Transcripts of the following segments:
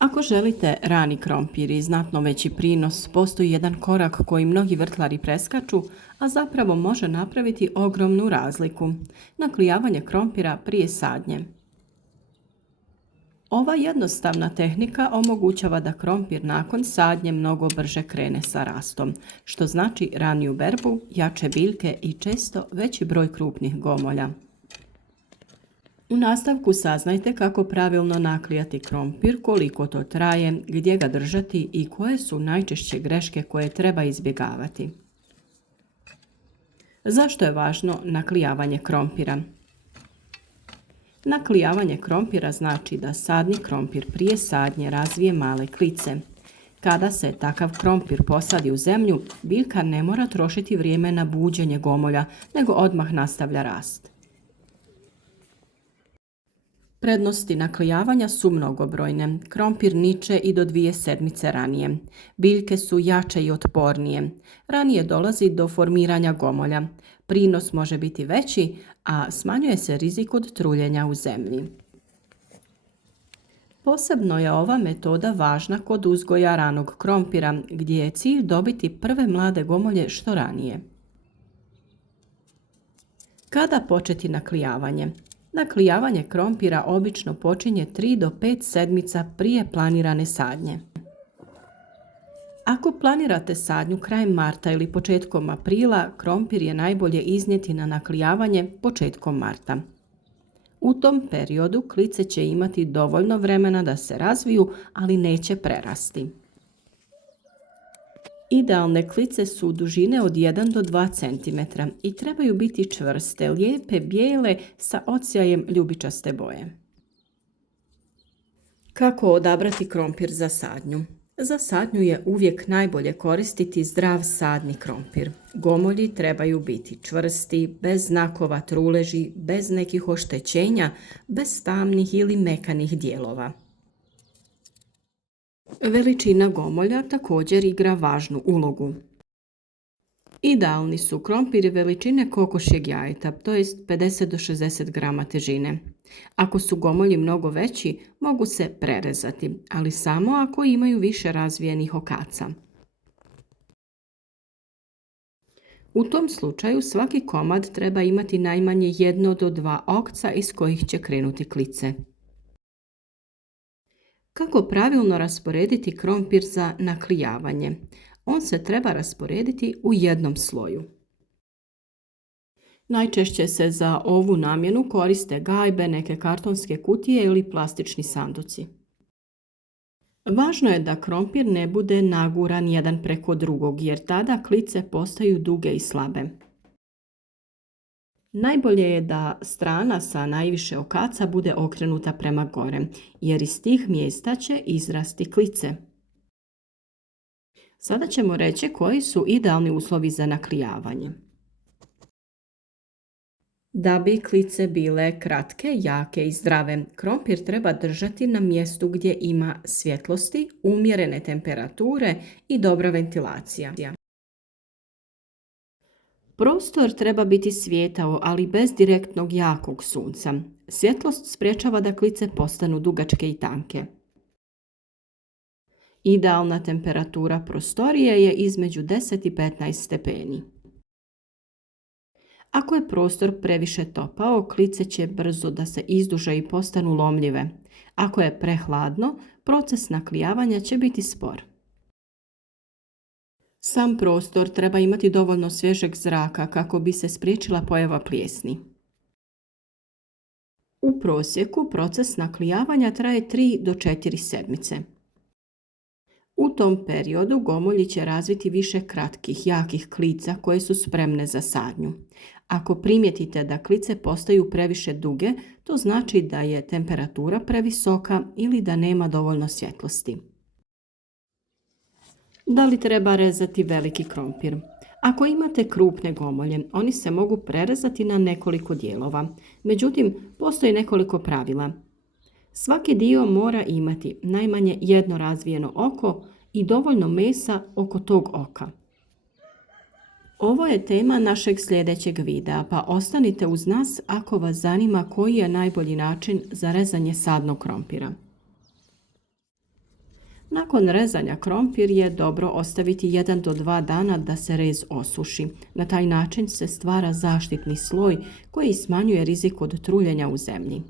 Ako želite rani krompir i znatno veći prinos, postoji jedan korak koji mnogi vrtlari preskaču, a zapravo može napraviti ogromnu razliku. Naklijavanje krompira prije sadnje. Ova jednostavna tehnika omogućava da krompir nakon sadnje mnogo brže krene sa rastom, što znači raniju berbu, jače biljke i često veći broj krupnih gomolja. U nastavku saznajte kako pravilno naklijati krompir, koliko to traje, gdje ga držati i koje su najčešće greške koje treba izbjegavati. Zašto je važno naklijavanje krompira? Naklijavanje krompira znači da sadni krompir prije sadnje razvije male klice. Kada se takav krompir posadi u zemlju, biljka ne mora trošiti vrijeme na buđenje gomolja, nego odmah nastavlja rast. Prednosti naklijavanja su mnogobrojne. Krompir niče i do 2 sedmice ranije. Biljke su jače i otpornije. Ranije dolazi do formiranja gomolja. Prinos može biti veći, a smanjuje se rizik od truljenja u zemlji. Posebno je ova metoda važna kod uzgoja ranog krompira, gdje je cilj dobiti prve mlade gomolje što ranije. Kada početi naklijavanje? Naklijavanje krompira obično počinje 3 do 5 sedmica prije planirane sadnje. Ako planirate sadnju krajem marta ili početkom aprila, krompir je najbolje iznijeti na naklijavanje početkom marta. U tom periodu klice će imati dovoljno vremena da se razviju, ali neće prerasti. Idealne klice su dužine od 1 do 2 cm i trebaju biti čvrste, lijepe, bijele sa odsjajem ljubičaste boje. Kako odabrati krompir za sadnju? Za sadnju je uvijek najbolje koristiti zdrav sadni krompir. Gomolji trebaju biti čvrsti, bez znakova truleži, bez nekih oštećenja, bez tamnih ili mekanih dijelova. Veličina gomolja također igra važnu ulogu. Idealni su krompiri veličine kokošjeg jajeta, to jest 50 do 60 grama težine. Ako su gomolji mnogo veći, mogu se prerezati, ali samo ako imaju više razvijenih okaca. U tom slučaju svaki komad treba imati najmanje 1 do 2 okca iz kojih će krenuti klice. Kako pravilno rasporediti krompir za naklijavanje? On se treba rasporediti u jednom sloju. Najčešće se za ovu namjenu koriste gajbe, neke kartonske kutije ili plastični sanduci. Važno je da krompir ne bude naguran jedan preko drugog, jer tada klice postaju duge i slabe. Najbolje je da strana sa najviše okaca bude okrenuta prema gore, jer iz tih mjesta će izrasti klice. Sada ćemo reći koji su idealni uslovi za naklijavanje. Da bi klice bile kratke, jake i zdrave, krompir treba držati na mjestu gdje ima svjetlosti, umjerene temperature i dobra ventilacija. Prostor treba biti svijetao, ali bez direktnog jakog sunca. Svjetlost sprječava da klice postanu dugačke i tanke. Idealna temperatura prostorije je između 10 i 15 stepeni. Ako je prostor previše topao, klice će brzo da se izduže i postanu lomljive. Ako je prehladno, proces naklijavanja će biti spor. Sam prostor treba imati dovoljno svježeg zraka kako bi se spriječila pojava plijesni. U prosjeku proces naklijavanja traje 3 do 4 sedmice. U tom periodu gomolji će razviti više kratkih, jakih klica koje su spremne za sadnju. Ako primijetite da klice postaju previše duge, to znači da je temperatura previsoka ili da nema dovoljno svjetlosti. Da li treba rezati veliki krompir? Ako imate krupne gomolje, oni se mogu prerezati na nekoliko dijelova. Međutim, postoji nekoliko pravila. Svaki dio mora imati najmanje jedno razvijeno oko i dovoljno mesa oko tog oka. Ovo je tema našeg sljedećeg videa, pa ostanite uz nas ako vas zanima koji je najbolji način za rezanje sadnog krompira. Nakon rezanja krompir je dobro ostaviti 1 do 2 dana da se rez osuši. Na taj način se stvara zaštitni sloj koji smanjuje rizik od truljenja u zemlji.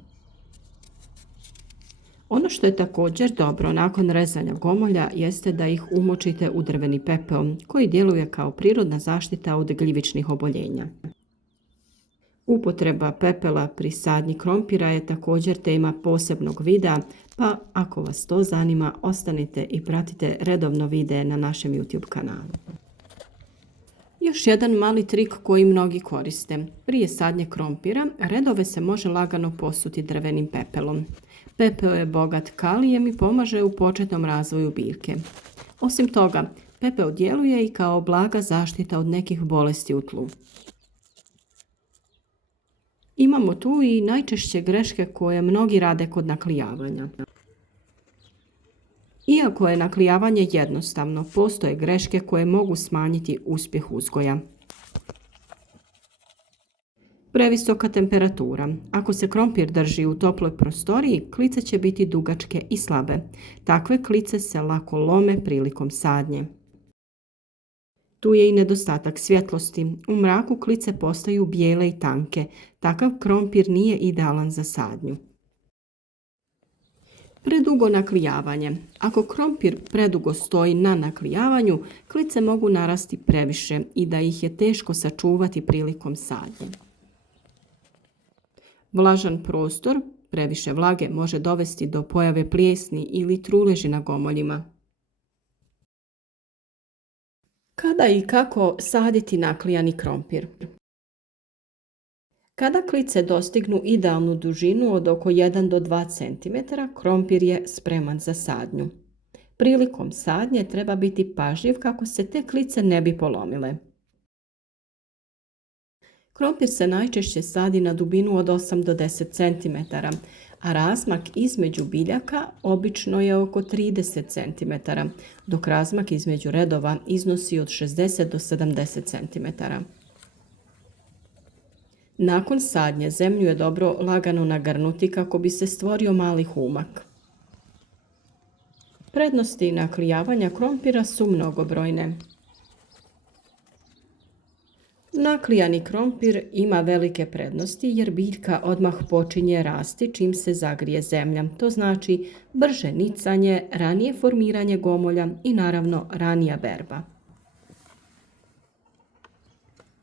Ono što je također dobro nakon rezanja gomolja jeste da ih umočite u drveni pepeo koji djeluje kao prirodna zaštita od gljivičnih oboljenja. Upotreba pepela pri sadnji krompira je također tema posebnog videa, pa ako vas to zanima, ostanite i pratite redovno videe na našem YouTube kanalu. Još jedan mali trik koji mnogi koriste. Prije sadnje krompira redove se može lagano posuti drvenim pepelom. Pepeo je bogat kalijem i pomaže u početnom razvoju biljke. Osim toga, pepeo djeluje i kao blaga zaštita od nekih bolesti u tlu. Imamo tu i najčešće greške koje mnogi rade kod naklijavanja. Iako je naklijavanje jednostavno, postoje greške koje mogu smanjiti uspjeh uzgoja. Previsoka temperatura. Ako se krompir drži u toploj prostoriji, klice će biti dugačke i slabe. Takve klice se lako lome prilikom sadnje. Tu je i nedostatak svjetlosti. U mraku klice postaju bijele i tanke. Takav krompir nije idealan za sadnju. Predugo naklijavanje. Ako krompir predugo stoji na naklijavanju, klice mogu narasti previše i da ih je teško sačuvati prilikom sadnje. Vlažan prostor, previše vlage, može dovesti do pojave plijesni ili truleži na gomoljima. Kada i kako saditi naklijani krompir? Kada klice dostignu idealnu dužinu od oko 1 do 2 cm, krompir je spreman za sadnju. Prilikom sadnje treba biti pažljiv kako se te klice ne bi polomile. Krompir se najčešće sadi na dubinu od 8 do 10 cm, a razmak između biljaka obično je oko 30 cm, dok razmak između redova iznosi od 60 do 70 cm. Nakon sadnje zemlju je dobro lagano nagrnuti kako bi se stvorio mali humak. Prednosti naklijavanja krompira su mnogobrojne. Naklijani krompir ima velike prednosti jer biljka odmah počinje rasti čim se zagrije zemlja. To znači brže nicanje, ranije formiranje gomolja i naravno ranija berba.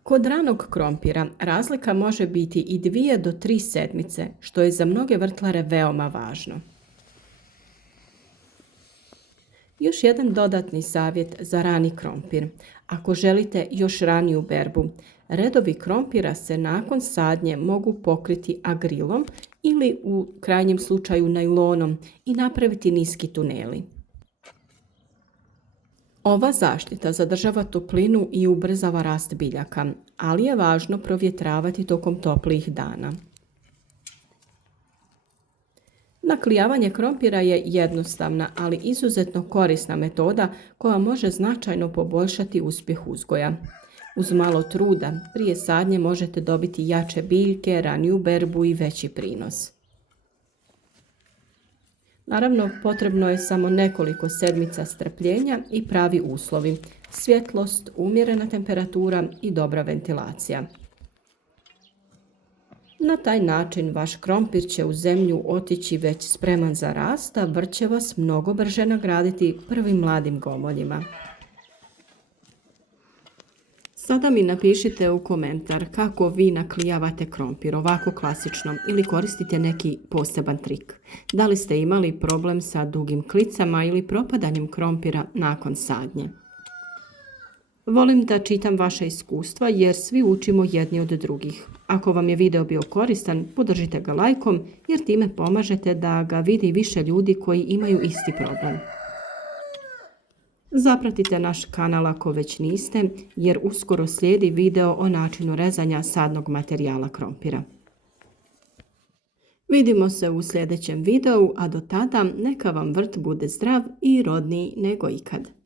Kod ranog krompira razlika može biti i 2 do 3 sedmice, što je za mnoge vrtlare veoma važno. Još jedan dodatni savjet za rani krompir. Ako želite još raniju berbu, redovi krompira se nakon sadnje mogu pokriti agrilom ili u krajnjem slučaju najlonom i napraviti niski tuneli. Ova zaštita zadržava toplinu i ubrzava rast biljaka, ali je važno provjetravati tokom toplijih dana. Naklijavanje krompira je jednostavna, ali izuzetno korisna metoda koja može značajno poboljšati uspjeh uzgoja. Uz malo truda, prije sadnje možete dobiti jače biljke, raniju berbu i veći prinos. Naravno, potrebno je samo nekoliko sedmica strpljenja i pravi uslovi, svjetlost, umjerena temperatura i dobra ventilacija. Na taj način vaš krompir će u zemlju otići već spreman za rast, a vrt će vas mnogo brže nagraditi prvim mladim gomoljima. Sada mi napišite u komentar kako vi naklijavate krompir, ovako klasično, ili koristite neki poseban trik. Da li ste imali problem sa dugim klicama ili propadanjem krompira nakon sadnje? Volim da čitam vaše iskustva jer svi učimo jedni od drugih. Ako vam je video bio koristan, podržite ga lajkom jer time pomažete da ga vidi više ljudi koji imaju isti problem. Zapratite naš kanal ako već niste, jer uskoro slijedi video o načinu rezanja sadnog materijala krompira. Vidimo se u sljedećem videu, a do tada neka vam vrt bude zdrav i rodniji nego ikad.